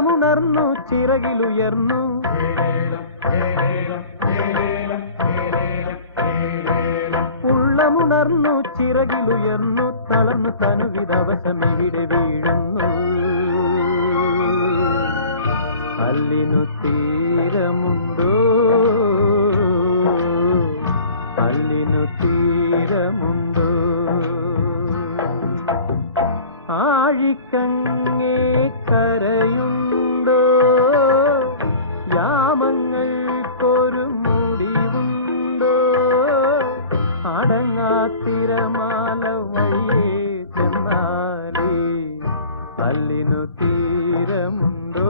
ഉള്ളമുണർന്നു ചിറകിലുയർന്നു ഉള്ളമുണർന്നു ചിറകിലുയർന്നു തളർന്നു തനുവിധവശമിവിടെ വീഴുന്നു അല്ലിനു തീരമുണ്ടോ അല്ലിനു തീരമുണ്ടോ ആഴിക്കങ്ങേ കരയുണ്ടോ യാമങ്ങൾക്കൊരു മുടിവുണ്ടോ അടങ്ങാത്തിരമാല വഴിയേ ചെന്നാലേ അല്ലിനു തീരമുണ്ടോ